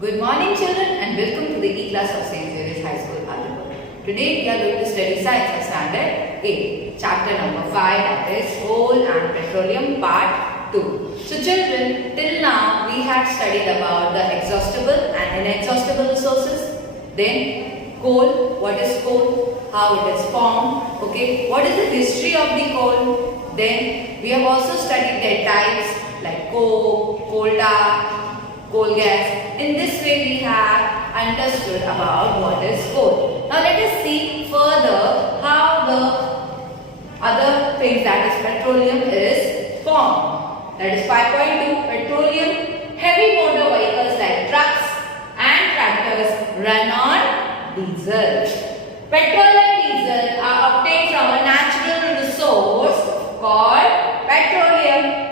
Good morning children and welcome to the E-class of St. Xavier's High School, Alipur. Today we are going to study science of standard 8, chapter number 5, that is coal and petroleum part 2. So children, till now we have studied about the exhaustible and inexhaustible resources. Then coal, what is coal, how it is formed, okay, what is the history of the coal. Then we have also studied their types like coke, coal tar, coal gas. In this way we have understood about what is coal. Now let us see further how the other things, that is petroleum, is formed. That is 5.2. Petroleum. Heavy motor vehicles like trucks and tractors run on diesel. Petrol and diesel are obtained from a natural resource called petroleum.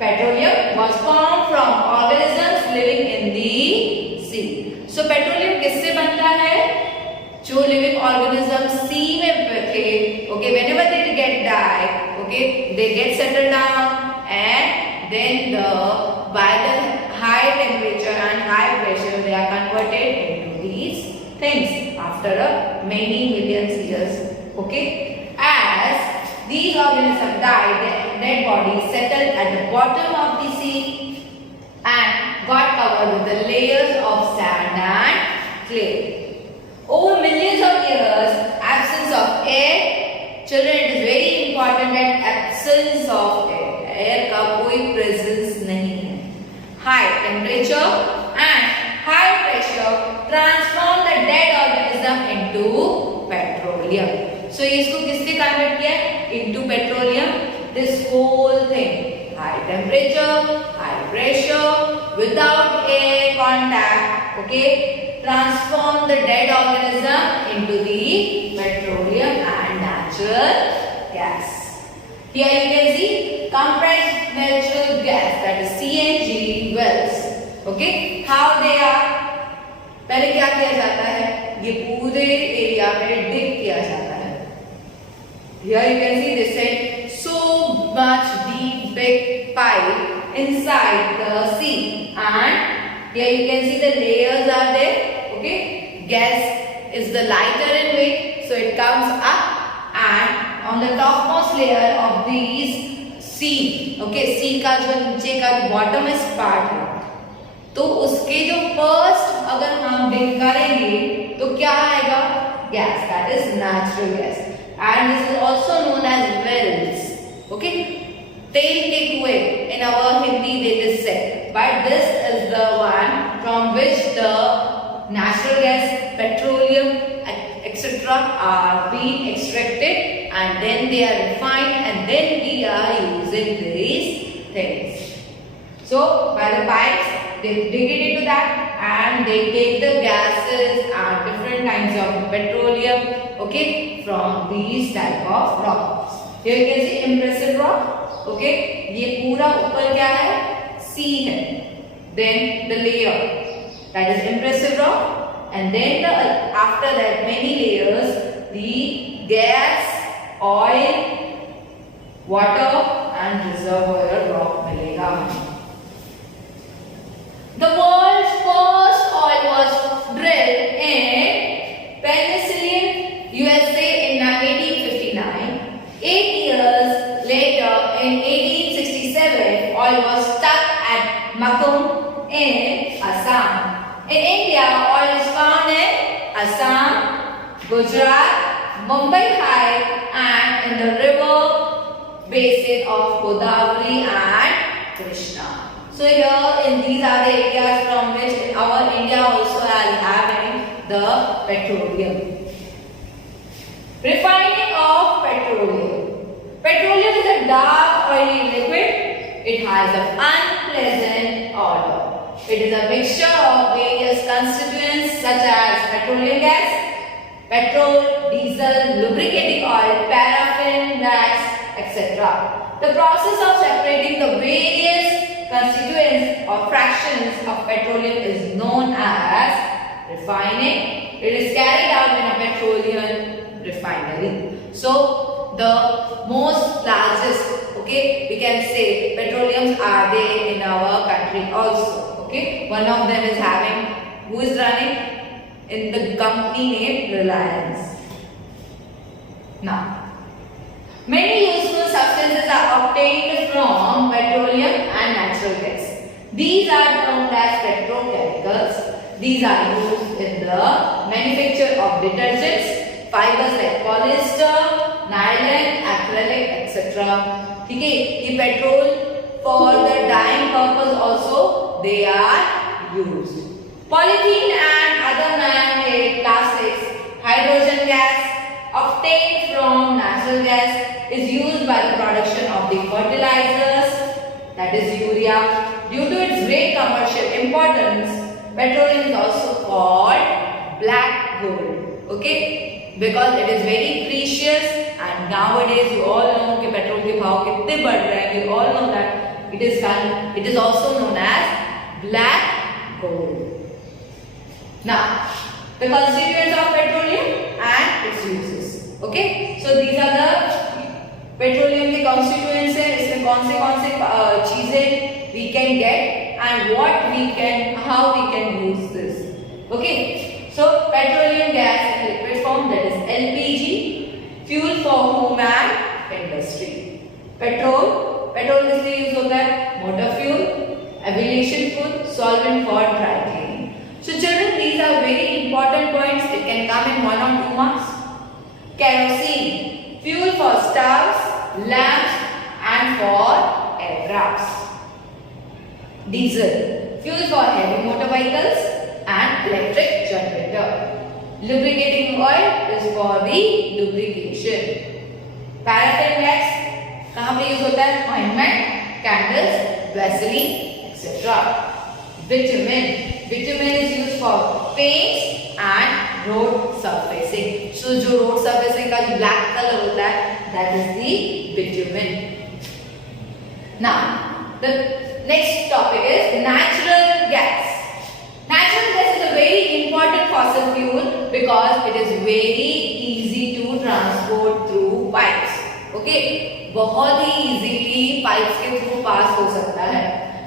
Petroleum was formed from organisms living in the sea. So petroleum किससे बनता है? जो living organisms sea में थे, okay, whenever they get die, okay, they get settled down and then by the high temperature and high pressure they are converted into these things after many millions years, okay. As these organisms died, their dead bodies settled at the bottom of the sea and got covered with the layers of sand and clay. Over millions of years, absence of air. Children, it is very important that absence of air. Air का कोई presence नहीं है. High temperature and high pressure transform the dead organism into petroleum. So इसको किससे convert किया? Into petroleum. This whole thing, high temperature, high pressure, without air contact, okay, transform the dead organism into the petroleum and natural gas. Here you can see compressed natural gas, that is CNG wells, okay. How they are? पहले क्या किया जाता है? ये पूरे area में डिग किया जाता है. Here you can see they said so much deep big pipe inside the sea, and here you can see the layers are there, okay. Gas is the lighter in weight, so it comes up and on the topmost layer of these sea, okay, sea का जो नीचे का bottommost part है, तो उसके जो first अगर हम dig करेंगे तो क्या आएगा? Gas, that is natural gas. And this is also known as wells, okay. Tail के कुएं in our Hindi they just say, but this is the one from which the natural gas, petroleum, etc. are being extracted and then they are refined and then we are using these things. So by the pipes they dig it into that and they take the gases and different kinds of petroleum, okay, from these type of rocks. Here you can see impressive rock, okay. ये पूरा ऊपर क्या है? Sea है. Then the layer, that is impressive rock, and then after that many layers, the gas, oil, water and reservoir rock मिलेगा. The world's first oil was drilled in Penicillin, USA in 1859. 8 years later, in 1867, oil was stuck at Makum in Assam. In India, oil is found in Assam, Gujarat, Mumbai High and in the river basin of Godavari and Krishna. So here in these are the areas from which our India also is having the petroleum. Refining of petroleum. Petroleum is a dark oily liquid. It has an unpleasant odor. It is a mixture of various constituents such as petroleum gas, petrol, diesel, lubricating oil, paraffin, wax, etc. The process of separating the various constituents or fractions of petroleum is known as refining. It is carried out in a petroleum refinery. So the most largest, okay, we can say petroleums are there in our country also, okay. One of them is having Who is running? In the company named Reliance. Now, many useful substances are obtained from petroleum and natural gas. These are termed as petrochemicals. These are used in the manufacture of detergents, fibers like polyester, nylon, acrylic, etc. Okay, the petrol for the dyeing purpose also they are used. Polythene and other man-made plastics, hydrogen gas obtained from natural gas is used by the production of the fertilizers, that is urea. Due to its great commercial importance, petroleum is also called black gold. Okay, because it is very precious, and nowadays you all know कि petrol के भाव कितने बढ़ रहे हैं. We all know that it is also known as black gold. Now, the constituents of petroleum and its uses. Okay, so these are the petroleum के constituents हैं. इसमें कौन से चीजें we can get and how we can use this. Okay, so petroleum gas in liquid form, that is LPG, fuel for home and industry. Petrol किसलिए use होता है? Motor fuel, aviation fuel, solvent for dry cleaning. So children, these are very important points. It can come in 1 or 2 marks. Kerosene, fuel for stoves, lamps and for aircrafts. Diesel, fuel for heavy motor vehicles and electric generator. Lubricating oil is for the lubrication. Paraffin wax कहाँ पे use होता है? Ointment, candles, Vaseline, etc. Bitumen is used for paints and road surfacing. So जो road surfacing का जो black color होता है, that is the bitumen. Now, the next topic is natural gas. Natural gas is a very important fossil fuel because it is very easy to transport through pipes. Okay, बहुत ही easily pipes के through pass हो सकता है.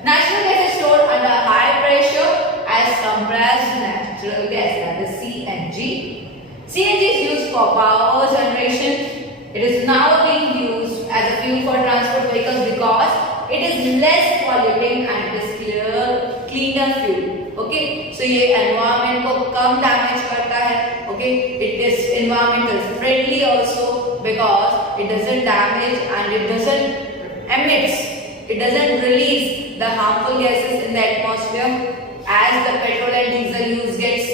Natural gas is stored under high pressure as compressed natural gas, that is CNG. CNG is used for power generation. It is now being used as a fuel for transport vehicles because it is less polluting and it is cleaner fuel. Okay, so ये environment को कम damage करता है. Okay, it is environmental friendly also because it doesn't damage and it doesn't release the harmful gases in the atmosphere as the petrol and diesel use gets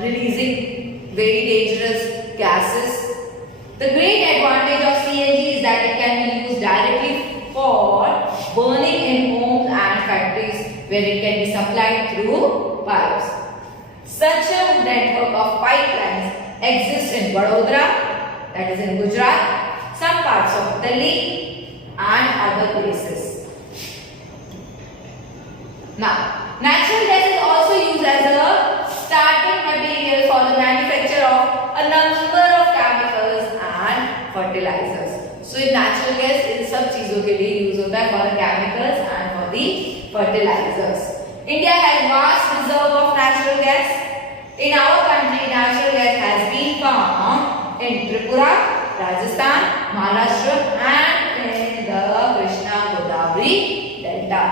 releasing very dangerous gases. The great advantage of CNG is that it can be used directly for burning in homes and factories where it can be supplied through pipes. Such a network of pipelines exists in Vadodara, that is in Gujarat, some parts of Delhi and other places. Now, natural gas is also used as a starting material for the manufacture of a number of chemicals and fertilizers. So, natural gas इन सब चीजों के लिए use होता है for the chemicals and for the fertilizers. India has vast reserve of natural gas. In our country, natural gas has been found in Tripura, Rajasthan, Maharashtra and in the Krishna Godavari Delta.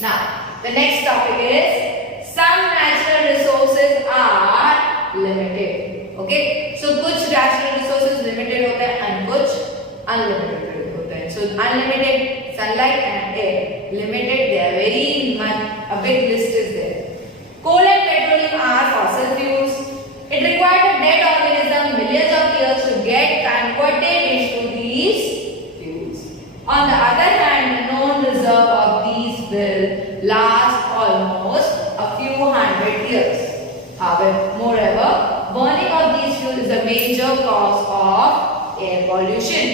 Now, the next topic is some natural resources are limited. Okay, so कुछ natural resources limited होते हैं and कुछ unlimited होते हैं. So unlimited sunlight and air, limited they are very much, a big list is there. Coal and petroleum are fossil fuels. It required a dead organism millions of years to get converted into these fuels. On the other hand, the known reserve of these will last almost a few hundred years. However, moreover, burning of these fuels is a major cause of air pollution.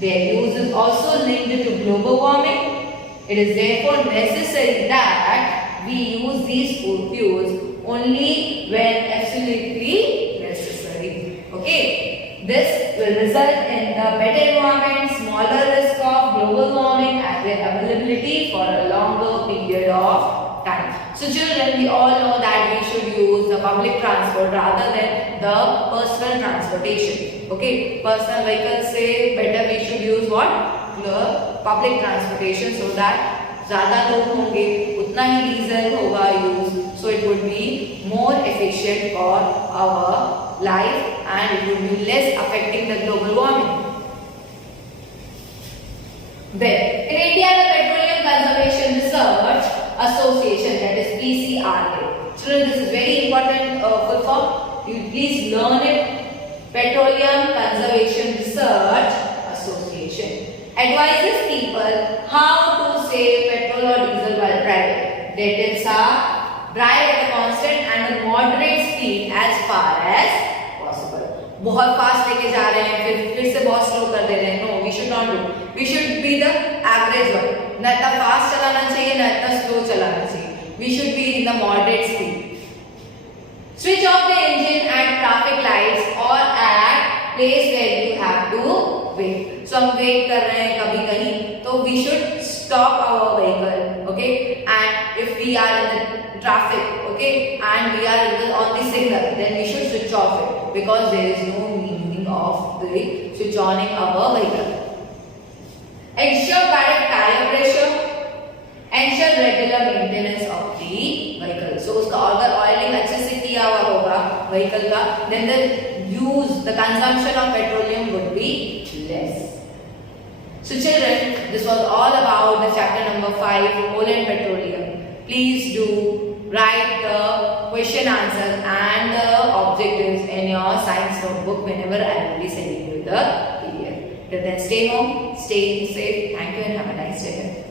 Their use is also linked to global warming. It is therefore necessary that we use these fuels only when absolutely necessary. Okay, this will result in the better environment, smaller risk of global warming and their availability for a longer period of time. So children, we all know that we should use the public transport rather than the personal transportation. Okay, personal vehicles say better we should use what? The public transportation, so that ज़्यादा लोग होंगे उतना ही diesel होगा use, so it would be more efficient for our life and it would be less affecting the global warming. Then, in India, the Petroleum Conservation Research Association, that is PCRA. Children, this is very important full form. You please learn it. Petroleum Conservation Research Association advises people how to save petrol or diesel while driving. Their tips are: drive at a constant and a moderate speed as far as possible. बहुत fast लेके जा रहे हैं फिर से बहुत slow कर दे रहे हैं. No, we should not do. We should be the average one. ना इतना फास्ट चलाना चाहिए ना इतना स्लो चलाना चाहिए. We should be in the moderate speed. Switch off the engine at traffic lights or at place where you have to wait. So हम wait कर रहे हैं कभी कहीं तो we should stop our vehicle, okay? And if we are in the traffic, okay, and we are on the signal, then we should switch off it because there is no meaning of the switch oning our vehicle. Ensure correct tire pressure. Ensure regular maintenance of the vehicle. So उसका अगर oiling अच्छे से किया हुआ होगा vehicle का, then the consumption of petroleum would be less. So children, this was all about the chapter number 5, coal and petroleum. Please do write the question answers and the objectives in your science notebook whenever I will be sending you the PDF. Till then, stay home, stay safe. Thank you and have a nice day.